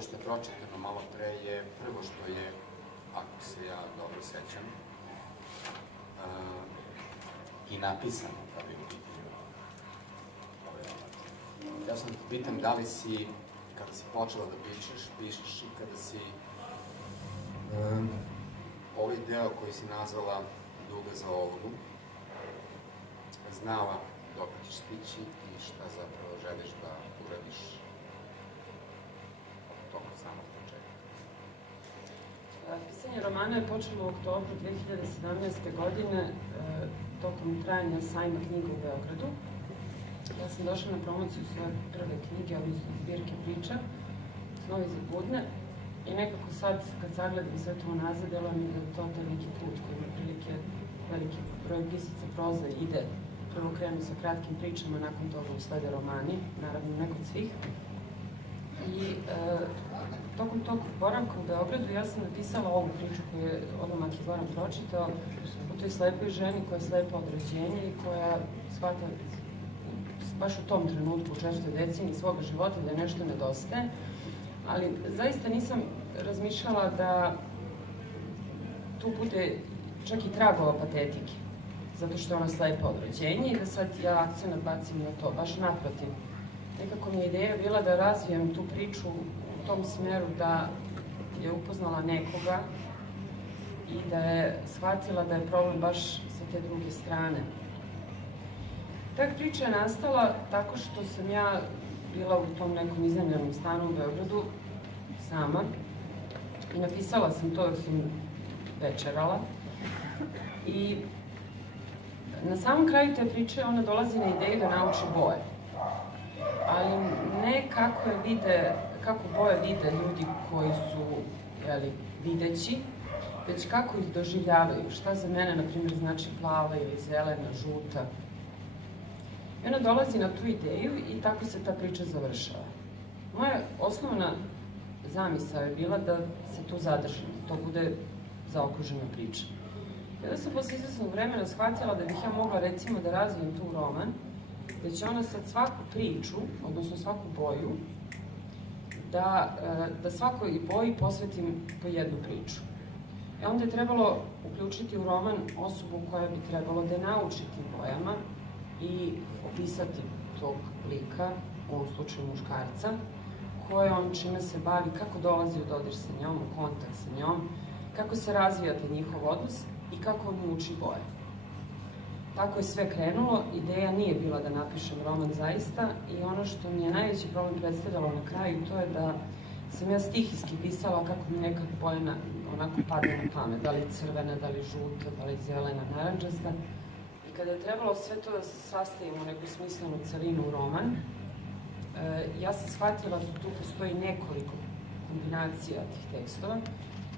ovo što je pročitano malo pre je prvo što je, ako se ja dobro sećam, i napisano da bi u pitanju ovaj roman. Ja sam te pitam da li si, kada si počela da pišeš i kada si ovaj deo koji si nazvala Duga za olugu, znala dok ćeš stići i šta zapravo želiš da uradiš od toga samog početka? Pisanje romana je počelo u oktobru 2017. godine tokom trajanja sajma knjiga u Beogradu. Ja sam došla na promociju svoje prve knjige, odnosno zbirke priča, Snovi za budne, i nekako sad, kad sagledam sve to nazad, delo mi da je to taj neki put koji ima prilike veliki broj pisaca proza ide. Prvo krenu sa kratkim pričama, nakon toga uslede romani, naravno ne kod svih. I tokom tog boravka u Beogradu ja sam napisala ovu priču koju je odlomak i Goran pročitao o toj slepoj ženi koja je slepa od rođenja i koja shvata baš u tom trenutku, u 4. deceniji svoga života, da je nešto nedostaje. Ali zaista nisam razmišljala da tu bude čak i tragova patetike, zato što je ona slepa od rođenja i da sad ja akcenat bacim na to, baš naprotiv. Nekako mi je ideja bila da razvijem tu priču u tom smeru da je upoznala nekoga i da je shvatila da je problem baš sa te druge strane. Ta priča je nastala tako što sam ja bila u tom nekom iznajmljenom stanu u Beogradu sama i napisala sam to dok sam večerala. I na samom kraju te priče ona dolazi na ideju da nauči boje. Ali ne kako boje vide ljudi koji su videći, već kako ih doživljavaju. Šta za mene, na primjer, znači plava ili zelena, žuta. I ona dolazi na tu ideju i tako se ta priča završava. Moja osnovna zamisao je bila da se tu zadržim, da to bude zaokružena priča. I onda sam posle izvesnog vremena shvatila da bih ja mogla recimo da razvijem tu roman, da će ona sad svaku priču, odnosno svaku boju, da svakoj boji posvetim po jednu priču. I onda je trebalo uključiti u roman osobu koja bi trebalo da nauči tim bojama i opisati tog lika, u ovom slučaju muškarca, čime se bavi, kako dolazi u dodir sa njom, u kontakt sa njom, kako se razvija taj njihov odnos i kako on uči boje. Tako je sve krenulo, ideja nije bila da napišem roman zaista i ono što mi je najveći problem predstavljalo na kraju, to je da sam ja stihijski pisala kako mi nekad boja onako pada na pamet, da li crvena, da li žuta, da li zelena, narančasta. I kada je trebalo sve to da sastavim u neku smislenu celinu u roman, ja sam shvatila da tu postoji nekoliko kombinacija tih tekstova,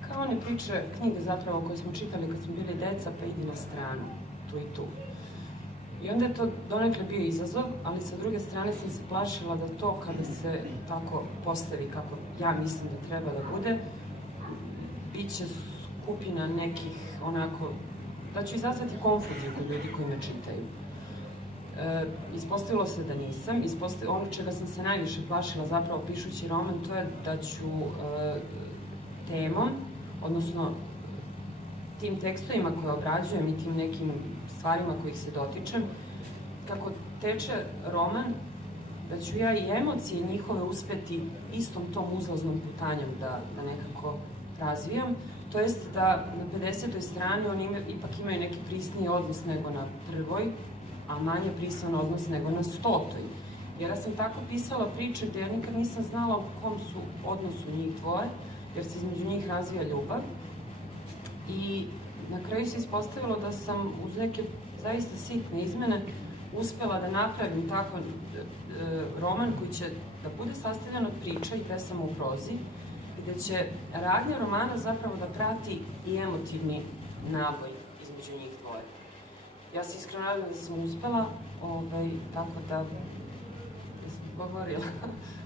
kao one priče, knjige zapravo koje smo čitali kad smo bili deca, pa idi na stranu, tu i tu. I onda je to donekle bio izazov, ali sa druge strane sam se plašila da to kada se tako postavi kako ja mislim da treba da bude, bit će skupina nekih onako, da ću izazvati konfuziju kod ljudi koji me čitaju. Ispostavilo se da nisam. Ono čega sam se najviše plašila zapravo pišući roman, to je da ću temom, odnosno tim tekstovima koje obrađujem i tim nekim stvarima kojih se dotičem, kako teče roman, da ću ja i emocije njihove uspeti istom tom uzlaznom putanjem da nekako razvijam, to jest da na 50. strani oni ipak imaju neki prisniji odnos nego na prvoj, a manje prisan odnos nego na 100. Jer ja sam tako pisala priče gde ja nikad nisam znala u kom su odnosu njih dvoje, jer se između njih razvija ljubav. I na kraju se ispostavilo da sam uz neke zaista sitne izmene uspela da napravim takav roman koji će da bude sastavljen od priča i pesama u prozi, gde će radnja romana zapravo da prati i emotivni naboj između njih dvoje. Ja se iskreno nadam da sam uspela, tako da sam govorila.